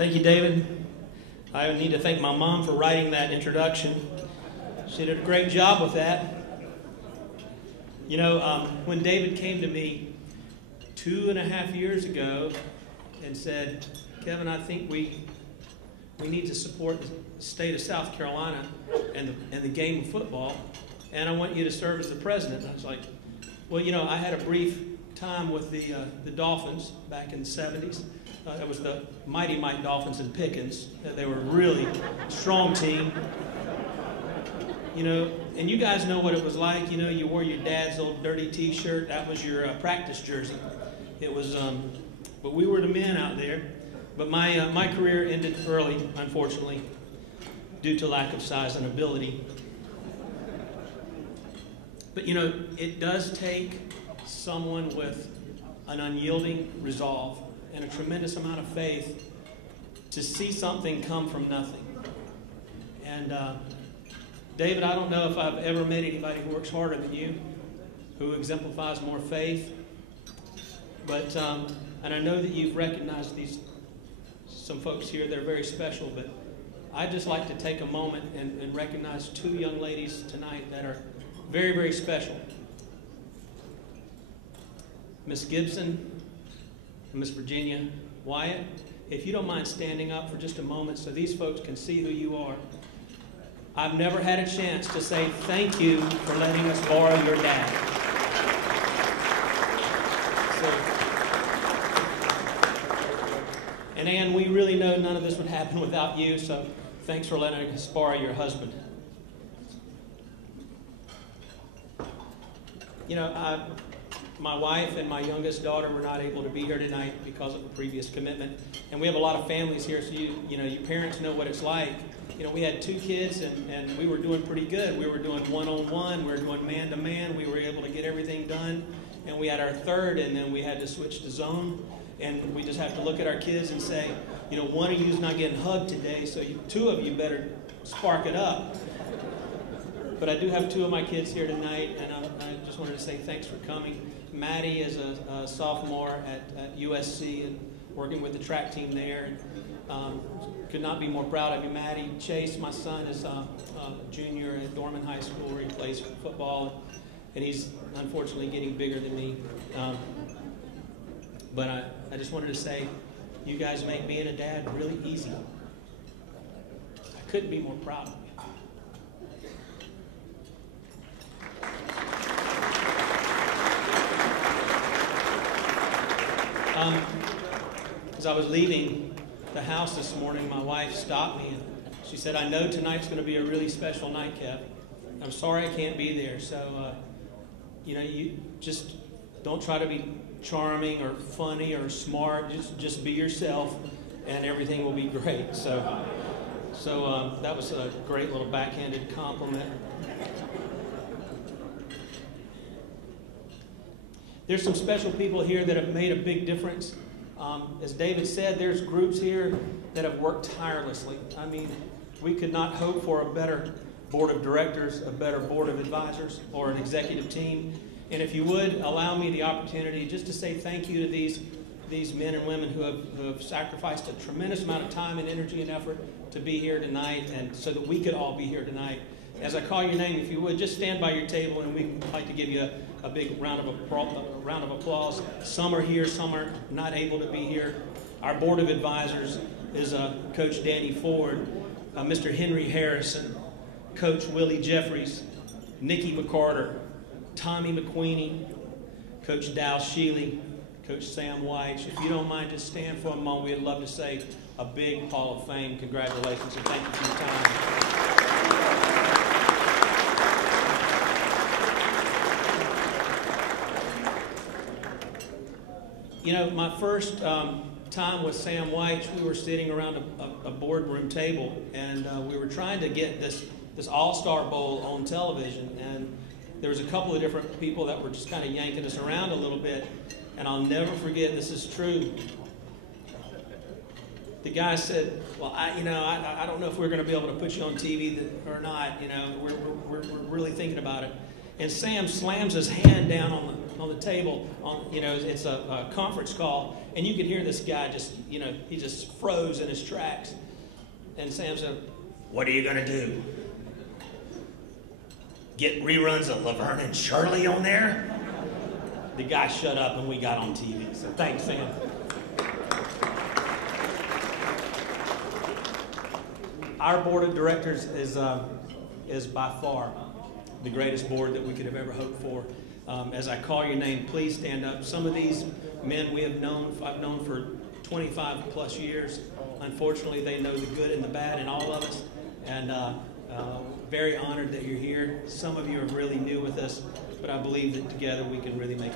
Thank you, David. I need to thank my mom for writing that introduction. She did a great job with that. You know, when David came to me 2.5 years ago and said, Kevin, I think we need to support the state of South Carolina and the game of football, and I want you to serve as the president. I was like, well, you know, I had a brief time with the Dolphins back in the 70s. It was the Mighty Mike Dolphins and Pickens. They were a really strong team. You know, and you guys know what it was like. You know, you wore your dad's old dirty T-shirt. That was your practice jersey. It was, but we were the men out there. But my career ended early, unfortunately, due to lack of size and ability. But you know, it does take someone with an unyielding resolve and a tremendous amount of faith to see something come from nothing. And David, I don't know if I've ever met anybody who works harder than you, who exemplifies more faith. But and I know that you've recognized some folks here that are very special. But I'd just like to take a moment and recognize two young ladies tonight that are very, very special. Miss Gibson and Miss Virginia Wyatt, if you don't mind standing up for just a moment so these folks can see who you are. I've never had a chance to say thank you for letting us borrow your dad. And Ann, we really know none of this would happen without you, so thanks for letting us borrow your husband. You know, my wife and my youngest daughter were not able to be here tonight because of a previous commitment. And we have a lot of families here, so you know, your parents know what it's like. You know, we had 2 kids, and we were doing pretty good. We were doing one-on-one, we were doing man-to-man. We were able to get everything done. And we had our third, and then we had to switch to zone. And we just have to look at our kids and say, you know, one of you is not getting hugged today, so 2 of you better spark it up. But I do have 2 of my kids here tonight, and I just wanted to say thanks for coming. Maddie is a sophomore at USC and working with the track team there. And, could not be more proud of you, Maddie. Chase, my son, is a junior at Dorman High School where he plays football, and he's unfortunately getting bigger than me. But I just wanted to say, you guys make being a dad really easy. I couldn't be more proud of you. As I was leaving the house this morning, my wife stopped me and she said, I know tonight's going to be a really special night, Kev. I'm sorry I can't be there. So, you know, you just don't try to be charming or funny or smart. Just be yourself and everything will be great. So that was a great little backhanded compliment. There's some special people here that have made a big difference. As David said, there's groups here that have worked tirelessly. I mean, we could not hope for a better board of directors, a better board of advisors, or an executive team. And if you would, allow me the opportunity just to say thank you to these men and women who have sacrificed a tremendous amount of time and energy and effort to be here tonight, and so that we could all be here tonight. As I call your name, if you would, just stand by your table, and we'd like to give you a big round of applause. Some are here, some are not able to be here. Our board of advisors is Coach Danny Ford, Mr. Henry Harrison, Coach Willie Jeffries, Nikki McCarter, Tommy McQueenie, Coach Dow Sheely, Coach Sam White. If you don't mind, just stand for a moment. We'd love to say a big Hall of Fame congratulations and thank you for your time. You know, my first time with Sam White, we were sitting around a boardroom table, and we were trying to get this All-Star Bowl on television, and there was a couple of different people that were just kind of yanking us around a little bit, and I'll never forget, this is true. The guy said, well, I don't know if we're going to be able to put you on TV or not, you know, we're really thinking about it. And Sam slams his hand down on the table. It's a conference call, and you could hear this guy just, he just froze in his tracks. And Sam said, "What are you going to do? Get reruns of Laverne and Shirley on there?" The guy shut up, and we got on TV. So thanks, Sam. Our board of directors is by far the greatest board that we could have ever hoped for. As I call your name, please stand up. Some of these men I've known for 25 plus years. Unfortunately, they know the good and the bad in all of us, and very honored that you're here. Some of you are really new with us, but I believe that together we can really make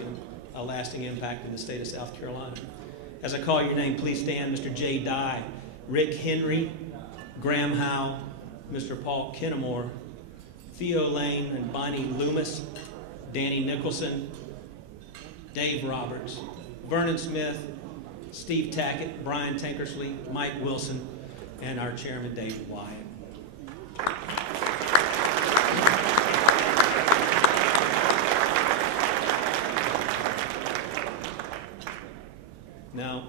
a lasting impact in the state of South Carolina. As I call your name, please stand. Mr. Jay Dye, Rick Henry, Graham Howe, Mr. Paul Kennemore, Theo Lane and Bonnie Loomis, Danny Nicholson, Dave Roberts, Vernon Smith, Steve Tackett, Brian Tankersley, Mike Wilson, and our chairman, David Wyatt. Now,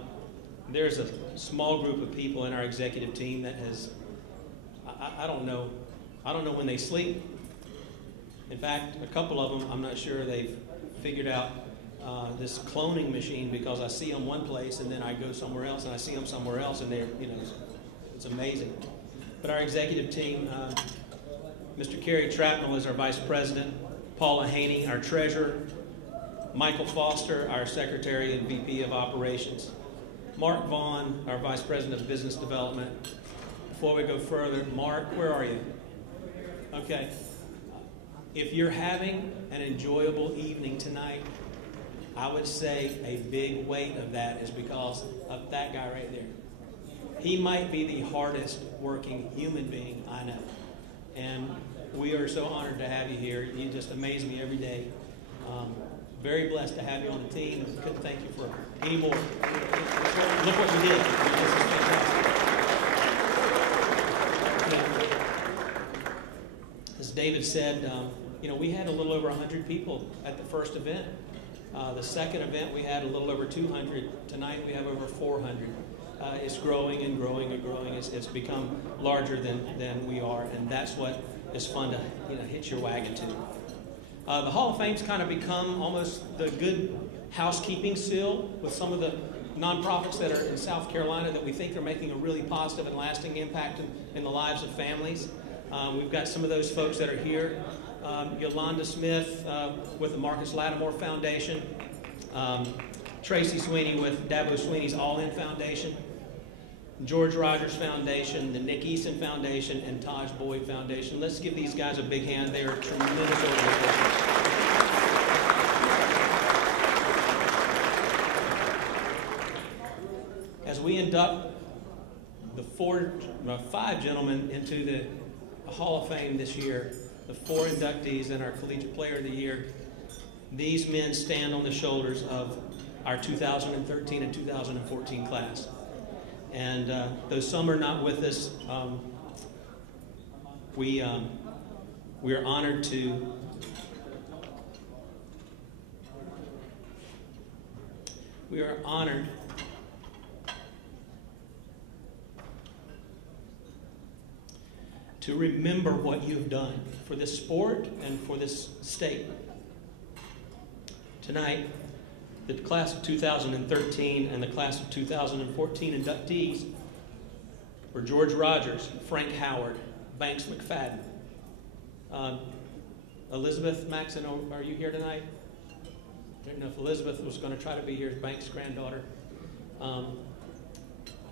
there's a small group of people in our executive team that has, I don't know when they sleep. In fact, a couple of them, I'm not sure they've figured out this cloning machine, because I see them one place and then I go somewhere else and I see them somewhere else, and they're, it's amazing. But our executive team, Mr. Kerry Trapnell is our vice president, Paula Haney, our treasurer, Michael Foster, our secretary and VP of operations, Mark Vaughn, our vice president of business development. Before we go further, Mark, where are you? Okay. If you're having an enjoyable evening tonight, I would say a big weight of that is because of that guy right there. He might be the hardest working human being I know. And we are so honored to have you here. You just amaze me every day. Very blessed to have you on the team. Couldn't thank you for any more. Look what you did. This is fantastic. As David said, we had a little over 100 people at the first event. The second event, we had a little over 200. Tonight, we have over 400. It's growing and growing and growing. It's become larger than we are, and that's what is fun to hitch your wagon to. The Hall of Fame's kind of become almost the good housekeeping seal with some of the nonprofits that are in South Carolina that we think are making a really positive and lasting impact in the lives of families. We've got some of those folks that are here. Yolanda Smith with the Marcus Lattimore Foundation. Tracy Sweeney with Dabo Sweeney's All In Foundation. George Rogers Foundation, the Nick Eason Foundation, and Taj Boyd Foundation. Let's give these guys a big hand. They are tremendous organizations. As we induct the 5 gentlemen into the Hall of Fame this year, the 4 inductees and our Collegiate Player of the Year, these men stand on the shoulders of our 2013 and 2014 class. And though some are not with us, we are honored to remember what you've done for this sport and for this state. Tonight, the class of 2013 and the class of 2014 inductees were George Rogers, Frank Howard, Banks McFadden. Elizabeth Maxon, are you here tonight? I don't know if Elizabeth was going to try to be here, Banks' granddaughter.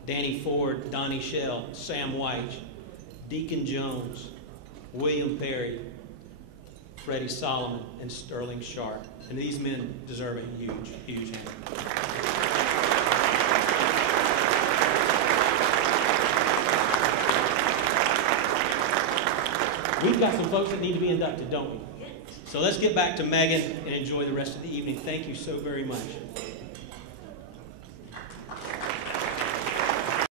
Danny Ford, Donnie Shell, Sam White, Deacon Jones, William Perry, Freddie Solomon, and Sterling Sharp. And these men deserve a huge, huge hand. We've got some folks that need to be inducted, don't we? So let's get back to Megan and enjoy the rest of the evening. Thank you so very much.